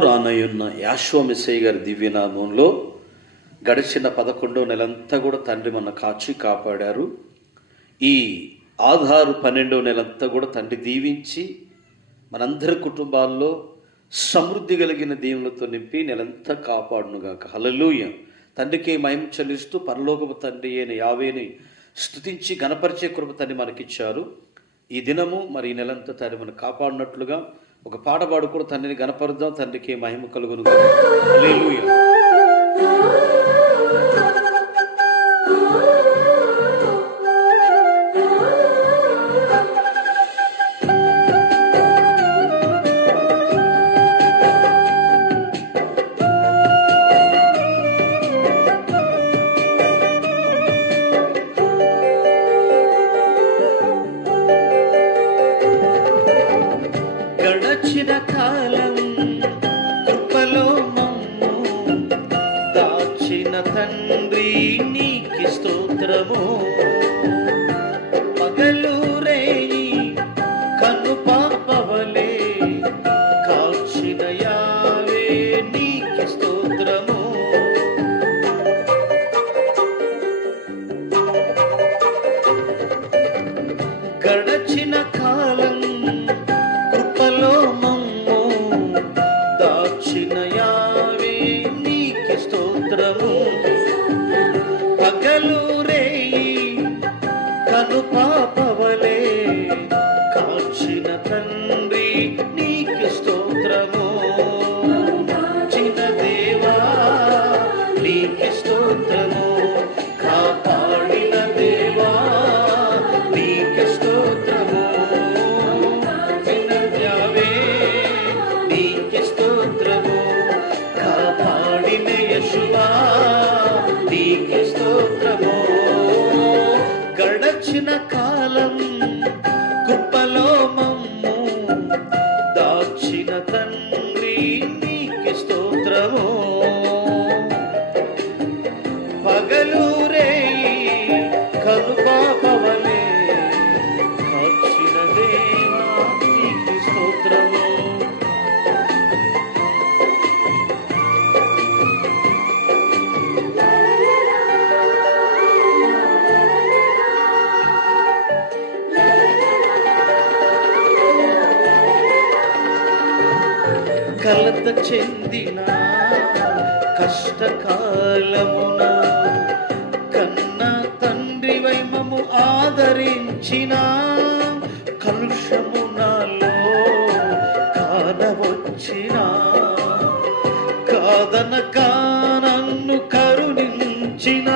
రానయ్యున్న యాశ్వమిసయ్య గారి దివ్యనామంలో గడిచిన పదకొండో నెలంతా కూడా తండ్రి మన కాచి కాపాడారు. ఈ ఆధారు పన్నెండో నెలంతా కూడా తండ్రి దీవించి మనందరి కుటుంబాల్లో సమృద్ధి కలిగిన దీవులతో నింపి నెలంతా కాపాడునుగాక. హలలుయ తండ్రికి మయం చెల్లిస్తూ పరలోకపు తండ్రి అయిన యావేని స్తుతించి గణపరిచే కృప తండ్రి మనకిచ్చారు. ఈ దినము మరి ఈ నెలంతా తండ్రి మనం కాపాడినట్లుగా ఒక పాట పాడు కూడా తండ్రిని గణపరుద్దాం తండ్రికి మహిమ కలుగును బాధ చెందిన కష్టకాలమున కన్న తండ్రి వైమము ఆదరించిన కలుషము నాలో కానవచ్చిన కాదనక నన్ను కరుణించిన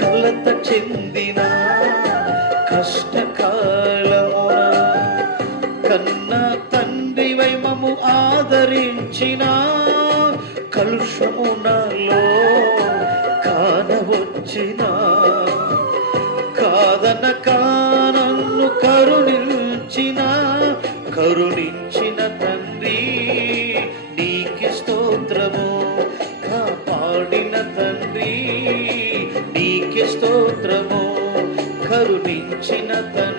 కలత చెందిన కష్ట తండ్రి ఆదరించిన కలుషము నాలో కానవచ్చిన. కాదన కానన్ను కరుణించిన కరుణించిన తండ్రి నీకి స్తోత్రము కాపాడిన తండ్రి నీకి స్తోత్రము కరుణించిన తండ్రి.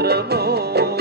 స్తోత్రము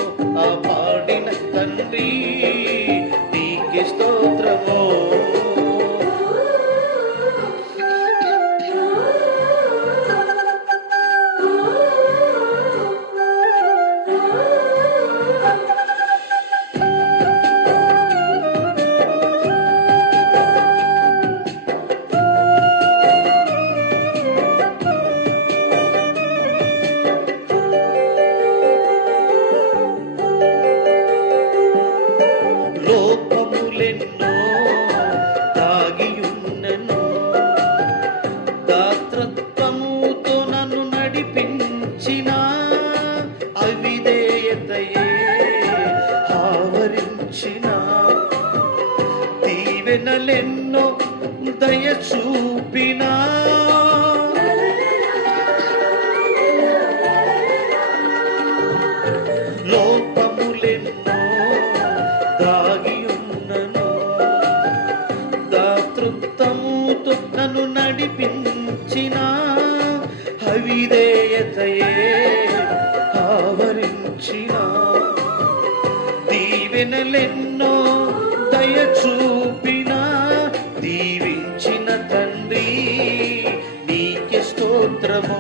స్తోత్రము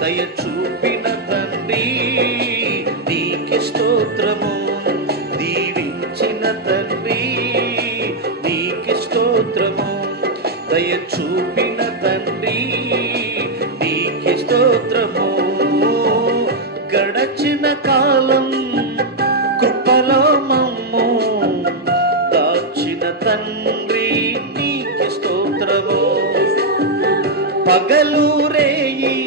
దయ చూపిన పగలు రేయి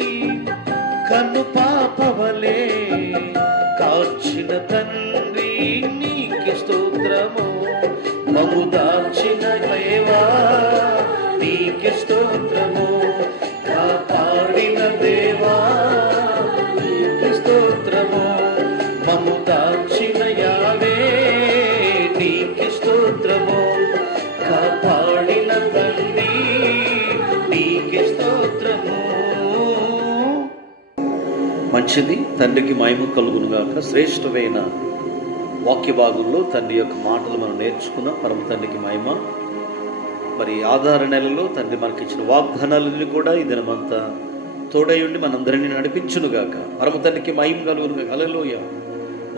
కను పాపవలే. కాచిన తండ్రి నీకి స్తోత్రము. మము దాచిన మంచిది తండ్రికి మహిమ కలుగునుగాక. శ్రేష్టమైన వాక్య భాగంలో తండ్రి యొక్క మాటలు మనం నేర్చుకున్నాం. పరమ తండ్రికి మహిమ. మరి ఆధార నెలలో తండ్రి మనకిచ్చిన వాగ్దానాలన్నీ కూడా ఈ దినమంతా తోడై ఉండి మనందరినీ నడిపించునుగాక. పరమ తండ్రికి మహిమ కలుగును కలలోయ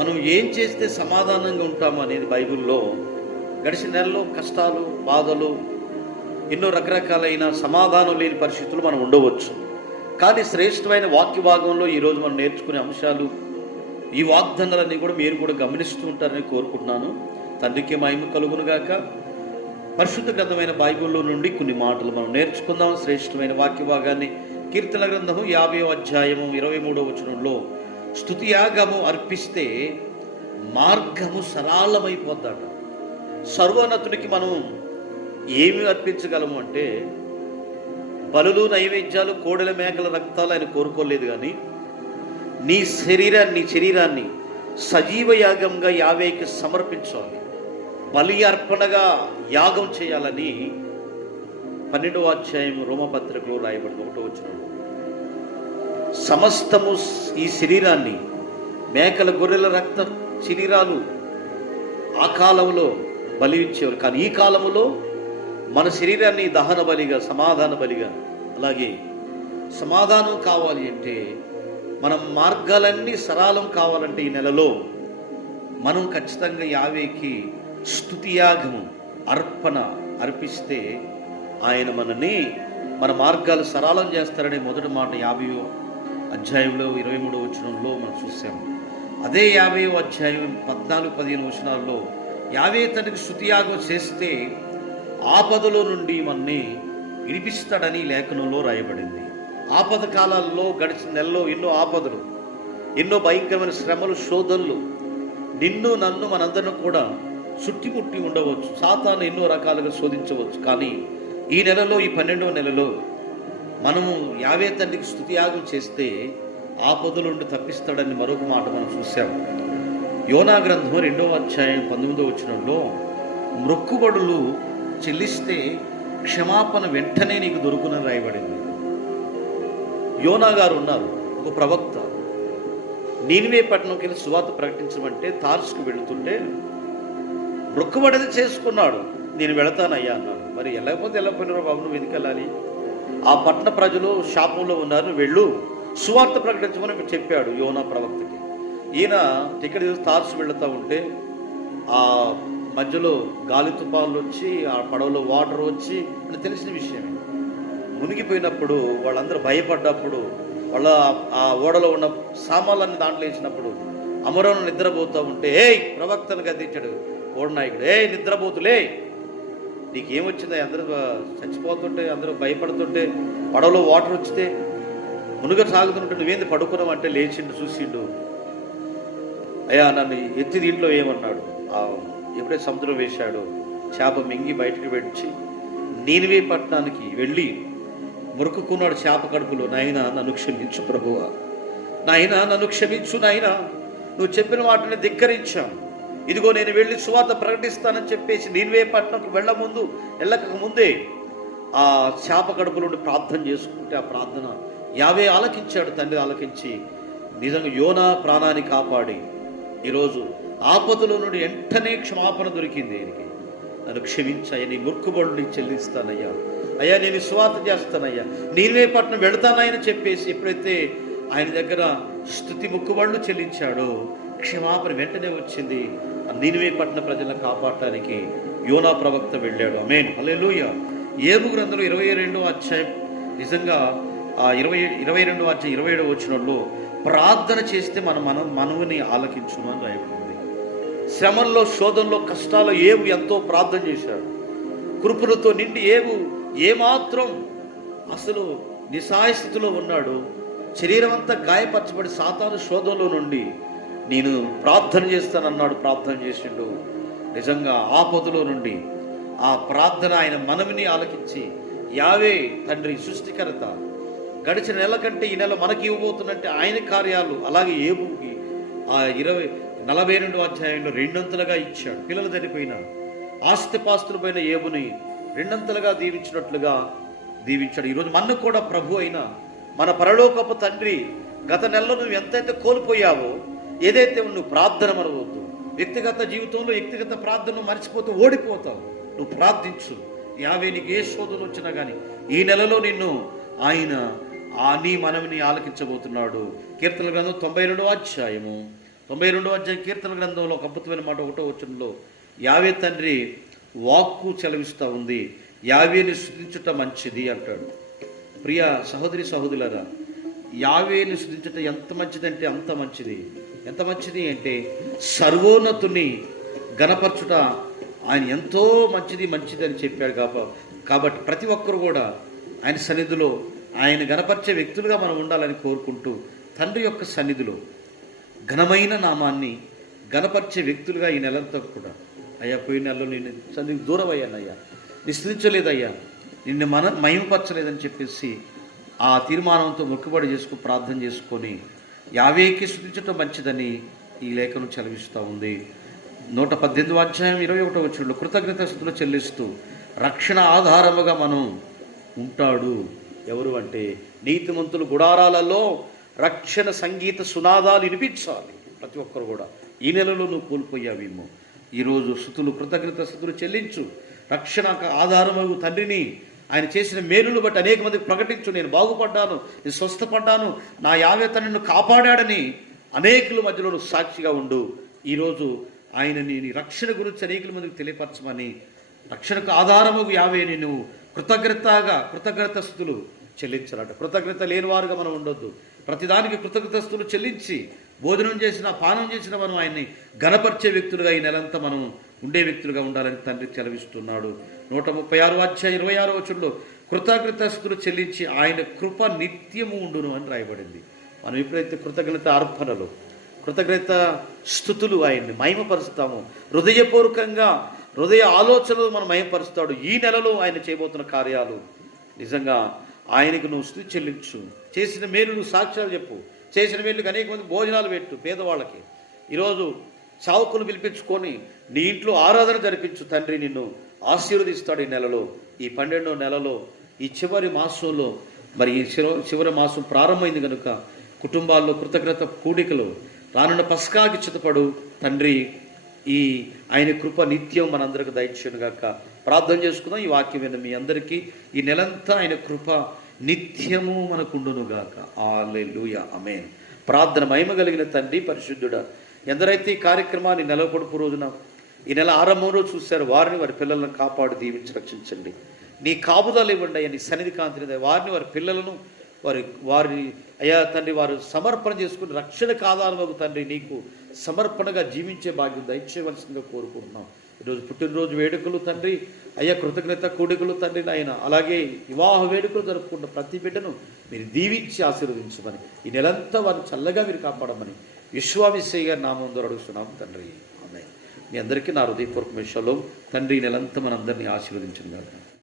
మనం ఏం చేస్తే సమాధానంగా ఉంటాము అనేది బైబిల్లో గడిచిన నెలలో కష్టాలు బాధలు ఎన్నో రకరకాలైన సమాధానం లేని పరిస్థితులు మనం ఉండవచ్చు. కానీ శ్రేష్టమైన వాక్య భాగంలో ఈరోజు మనం నేర్చుకునే అంశాలు ఈ వాగ్దండలన్నీ కూడా మీరు కూడా గమనిస్తూ ఉంటారని కోరుకుంటున్నాను. తండ్రికి మహిమ కలుగునుగాక పరిశుద్ధ గ్రంథమైన బైబిల్లో నుండి కొన్ని మాటలు మనం నేర్చుకుందాం. శ్రేష్టమైన వాక్య భాగాన్ని కీర్తన గ్రంథము యాభై అధ్యాయము ఇరవై మూడో వచనంలో స్థుతియాగము అర్పిస్తే మార్గము సరళమైపోతాడు. సర్వోన్నతుడికి మనం ఏమి అర్పించగలము అంటే బలులు నైవేద్యాలు కోడెల మేకల రక్తాలు ఆయన కోరుకోలేదు కానీ నీ శరీరాన్ని నీ శరీరాన్ని సజీవ యాగంగా యావేకి సమర్పించాలి. బలి అర్పణగా యాగం చేయాలని పన్నెండవ అధ్యాయం రోమపత్రికలో రాయబడిన ఒకటో వచ్చిన సమస్తము ఈ శరీరాన్ని మేకల గొర్రెల రక్త శరీరాలు ఆ కాలంలో బలి ఇచ్చేవారు. కానీ ఈ కాలంలో మన శరీరాన్ని దహన బలిగా సమాధాన బలిగా అలాగే సమాధానం కావాలి అంటే మన మార్గాలన్నీ సరళం కావాలంటే ఈ నెలలో మనం ఖచ్చితంగా యావేకి స్థుతియాగము అర్పణ అర్పిస్తే ఆయన మనని మన మార్గాలు సరళం చేస్తారనే మొదటి మాట యాభై అధ్యాయంలో ఇరవై మూడో వచనంలో మనం చూసాము. అదే యాభై అధ్యాయం పద్నాలుగు పదిహేను వచనాల్లో యాభై తనకి శృతియాగం చేస్తే ఆపదలో నుండి మనని విడిపిస్తాడని లేఖనంలో రాయబడింది. ఆపద కాలాల్లో గడిచిన నెలలో ఎన్నో ఆపదలు ఎన్నో భయంకరమైన శ్రమలు శోధనలు నిన్ను నన్ను మనందరం కూడా చుట్టిముట్టి ఉండవచ్చు. సాతాను ఎన్నో రకాలుగా శోధించవచ్చు. కానీ ఈ నెలలో ఈ పన్నెండవ నెలలో మనము యావే తండ్రికి స్థుతియాగం చేస్తే ఆపదల నుండి తప్పిస్తాడని మరొక మాట మనం చూసాం యోనా గ్రంథం రెండవ అధ్యాయం పంతొమ్మిదో వచ్చినంలో మృక్కుబడులు చెల్లిస్తే క్షమాపణ వెంటనే నీకు దొరుకునని రాయబడింది. యోనా గారు ఉన్నారు ఒక ప్రవక్త. నీనివే పట్టణంకి వెళ్ళి సువార్త ప్రకటించమంటే తార్స్కు వెళుతుంటే మృక్కుబడిది చేసుకున్నాడు నేను వెళతానయ్యా అన్నాడు. మరి వెళ్ళకపోతే వెళ్ళకపోయినారు బాబు నువ్వు ఎందుకు వెళ్ళాలి? ఆ పట్టణ ప్రజలు శాపంలో ఉన్నారు వెళ్ళు సువార్త ప్రకటించమని చెప్పాడు యోనా ప్రవక్తకి. ఈయన టికెట్ తీసి తార్సు వెళుతూ ఉంటే ఆ మధ్యలో గాలి తుపాలు వచ్చి ఆ పడవలో వాటర్ వచ్చి అని తెలిసిన విషయమే. మునిగిపోయినప్పుడు వాళ్ళందరూ భయపడ్డప్పుడు వాళ్ళ ఆ ఓడలో ఉన్న సామాన్లన్నీ దాంట్లో వేసినప్పుడు అమరవను నిద్రపోతూ ఉంటే ఏయ్ ప్రవక్తను గద్దించాడు ఓడనాయకుడు ఏయ్ నిద్రపోతులే నీకేమొచ్చింది? అందరూ చచ్చిపోతుంటే అందరూ భయపడుతుంటే పడవలో వాటర్ వచ్చితే మునుగ సాగుతుంటే నువ్వేంది పడుకున్నావు అంటే లేచిండు చూసిండు. అయ్యా నన్ను ఎత్తి దీంట్లో ఏమన్నాడు? ఆ ఎప్పుడైతే సముద్రం వేశాడో చేప మింగి బయటకు వచ్చి నీనివే పట్టణానికి వెళ్ళి మురుకుకున్నాడు చేప కడుపులో. నాయన నన్ను క్షమించు ప్రభువ. నాయన నన్ను క్షమించు నాయన. నువ్వు చెప్పిన వాటిని ధిక్కరించాం ఇదిగో నేను వెళ్ళి సువార్త ప్రకటిస్తానని చెప్పేసి నీన్వే పట్టణకు వెళ్ళ ముందు వెళ్ళక ముందే ఆ చేప కడుపులోండి ప్రార్థన చేసుకుంటే ఆ ప్రార్థన యావే ఆలకించాడు. తండ్రి ఆలకించి నిజంగా యోనా ప్రాణాన్ని కాపాడి ఈరోజు ఆపదలో నుండి వెంటనే క్షమాపణ దొరికింది ఆయనకి. నన్ను క్షమించాయి నీ ముక్కుబడులు చెల్లిస్తానయ్యా. అయ్యా నేను స్వార్థ చేస్తానయ్యా. నీవే పట్నం వెళతానని చెప్పేసి ఎప్పుడైతే ఆయన దగ్గర స్థుతి ముక్కుబడులు చెల్లించాడో క్షమాపణ వెంటనే వచ్చింది. నీనువే పట్న ప్రజలను కాపాడటానికి యోనా ప్రవక్త వెళ్ళాడు. అమేన్ అలెలుయ ఏబు గ్రంథంలో ఇరవై రెండో అధ్యాయం. నిజంగా ఆ ఇరవై ఇరవై రెండో అధ్యాయం ఇరవై ఏడో వచ్చినట్లు ప్రార్థన చేస్తే మన మన మనవుని ఆలకించును అని రాయబడింది. శ్రమంలో శోధనలో కష్టాలు ఏవు ఎంతో ప్రార్థన చేశాడు. కృపులతో నిండి ఏవు ఏమాత్రం అసలు నిస్సాయ స్థితిలో ఉన్నాడు శరీరం అంతా గాయపరచబడి సాతాను శోధనలో నుండి నేను ప్రార్థన చేస్తానన్నాడు ప్రార్థన చేసిండు. నిజంగా ఆపదలో నుండి ఆ ప్రార్థన ఆయన మనవిని ఆలకించి యావే తండ్రి సృష్టికర్త గడిచిన నెల కంటే ఈ నెల మనకి ఇవ్వబోతున్నట్టే ఆయన కార్యాలు అలాగే ఏబుకి ఆ ఇరవై నలభై రెండు అధ్యాయంలో రెండంతలుగా ఇచ్చాడు. పిల్లలు చనిపోయిన ఆస్తిపాస్తుల పైన ఏబుని రెండంతలుగా దీవించినట్లుగా దీవించాడు. ఈరోజు మన కూడా ప్రభు అయిన మన పరలోకపు తండ్రి గత నెలలో నువ్వు ఎంతైతే కోల్పోయావో ఏదైతే నువ్వు ప్రార్థన మనవద్దు వ్యక్తిగత జీవితంలో వ్యక్తిగత ప్రార్థన మర్చిపోతూ ఓడిపోతావు. నువ్వు ప్రార్థించు. యావే నీకు ఏ శోధన వచ్చినా కానీ ఈ నెలలో నిన్ను ఆయన ఆ నీ మనవిని ఆలకించబోతున్నాడు. కీర్తన గ్రంథం తొంభై రెండో అధ్యాయము. తొంభై రెండో అధ్యాయం కీర్తన గ్రంథంలో ఒక అద్భుతమైన మాట ఒకటో వచ్చంలో యావే తండ్రి వాక్కు చెలవిస్తూ ఉంది. యావేని శుద్ధించుట మంచిది అంటాడు. ప్రియ సహోదరి సహోదరులరా యావేని శుద్ధించుట ఎంత మంచిదంటే అంత మంచిది. ఎంత మంచిది అంటే సర్వోన్నతుని గణపరచుట ఆయన ఎంతో మంచిది మంచిది అని చెప్పాడు కాబ కాబట్టి ప్రతి ఒక్కరు కూడా ఆయన సన్నిధిలో ఆయన గణపరిచే వ్యక్తులుగా మనం ఉండాలని కోరుకుంటూ తండ్రి యొక్క సన్నిధిలో ఘనమైన నామాన్ని గణపరిచే వ్యక్తులుగా ఈ నెలంతా కూడా. అయ్యా పోయిన నెలలో నేను చదివి దూరం అయ్యానయ్యా నిశ్చయించలేదయ్యా నిన్ను మన మహిమపరచలేదని చెప్పేసి ఆ తీర్మానంతో మొక్కుబడి చేసుకుని ప్రార్థన చేసుకొని యావేకి శుద్ధించటం మంచిదని ఈ లేఖను చదివిస్తూ ఉంది. నూట పద్దెనిమిది అధ్యాయం ఇరవై ఒకటో వచ్చిన కృతజ్ఞత స్థితిలో చెల్లిస్తూ రక్షణ ఆధారముగా మనం ఉంటాడు. ఎవరు అంటే నీతిమంతులు గుడారాలలో రక్షణ సంగీత సునాదాలు వినిపించాలి ప్రతి ఒక్కరు కూడా. ఈ నెలలో నువ్వు కోల్పోయావేమో. ఈరోజు స్థుతులు కృతజ్ఞత స్థుతులు చెల్లించు. రక్షణ ఆధారమగు తండ్రిని ఆయన చేసిన మేలును బట్టి అనేక మందికి ప్రకటించు. నేను బాగుపడ్డాను నేను స్వస్థపడ్డాను. నా యావే తనను కాపాడాడని అనేకుల మధ్యలో నువ్వు సాక్షిగా ఉండు. ఈరోజు ఆయన నీ రక్షణ గురించి అనేకుల మందికి తెలియపరచమని రక్షణకు ఆధారమగు యావే నేను కృతజ్ఞతగా కృతజ్ఞత స్థుతులు చెల్లించాలంట. కృతజ్ఞత లేనివారుగా మనం ఉండొద్దు. ప్రతిదానికి కృతజ్ఞతస్తులు చెల్లించి భోజనం చేసిన పానం చేసిన మనం ఆయన్ని గణపరిచే వ్యక్తులుగా ఈ నెలంతా మనం ఉండే వ్యక్తులుగా ఉండాలని తండ్రి చెలవిస్తున్నాడు. నూట ముప్పై ఆరు అధ్యాయ ఇరవై ఆరో వచ్చంలో కృతజ్ఞతస్తులు చెల్లించి ఆయన కృప నిత్యము ఉండును అని రాయబడింది. మనం ఎప్పుడైతే కృతజ్ఞత అర్పణలు కృతజ్ఞత స్థుతులు ఆయన్ని మహిమపరుస్తాము హృదయపూర్వకంగా హృదయ ఆలోచనలు మనం మయపరుస్తాడు ఈ నెలలో ఆయన చేయబోతున్న కార్యాలు నిజంగా ఆయనకు నువ్వు స్థుతి చెల్లించు. చేసిన మేలు నువ్వు సాక్ష్యాలు చెప్పు. చేసిన మేలుకి అనేక మంది భోజనాలు పెట్టు పేదవాళ్ళకి. ఈరోజు చావుకులు పిలిపించుకొని నీ ఇంట్లో ఆరాధన జరిపించు తండ్రి నిన్ను ఆశీర్వదిస్తాడు ఈ నెలలో. ఈ పన్నెండో నెలలో ఈ చివరి మాసంలో మరి ఈ చివ- చివరి మాసం ప్రారంభమైంది కనుక కుటుంబాల్లో కృతజ్ఞత కూడికలు. రానున్న పస్కాకి చితపడు తండ్రి ఈ ఆయన కృప నిత్యం మనందరికి దయచేయను గాక ప్రార్థన చేసుకుందాం. ఈ వాక్యం విన్న మీ అందరికీ. ఈ నెలంతా ఆయన కృప నిత్యము మనకుండునుగాక ఆలెలుయ అమేన్ ప్రార్థన మహిమ కలిగిన తండ్రి పరిశుద్ధుడ ఎందరైతే ఈ కార్యక్రమాన్ని నెలకొడుపు రోజున ఈ నెల ఆరంభంలో రోజు చూశారు వారిని వారి పిల్లలను కాపాడు దీవించి రక్షించండి. నీ కాపుదాలు ఇవ్వండి అయ్యా నీ సన్నిధి కాంతిని వారిని వారి పిల్లలను వారి వారి అయ్యా తండ్రి వారు సమర్పణ చేసుకుని రక్షణకు ఆధారమగు తండ్రి నీకు సమర్పణగా జీవించే భాగ్యం దయచేయవలసిందిగా కోరుకుంటున్నాం. ఈరోజు పుట్టినరోజు వేడుకలు తండ్రి అయ్యా కృతజ్ఞత కోడికలు తండ్రి నాయన. అలాగే వివాహ వేడుకలు జరుపుకున్న ప్రతి బిడ్డను మీరు దీవించి ఆశీర్వదించమని ఈ నెలంతా వారు చల్లగా మీరు కాపాడమని విశ్వామిశ్వయ్య నామం ద్వారా అడుగుతున్నాం తండ్రి. ఆమె మీ అందరికీ నా హృదయపూర్వక విషయంలో తండ్రి ఈ నెలంతా మనందరినీ ఆశీర్వదించండి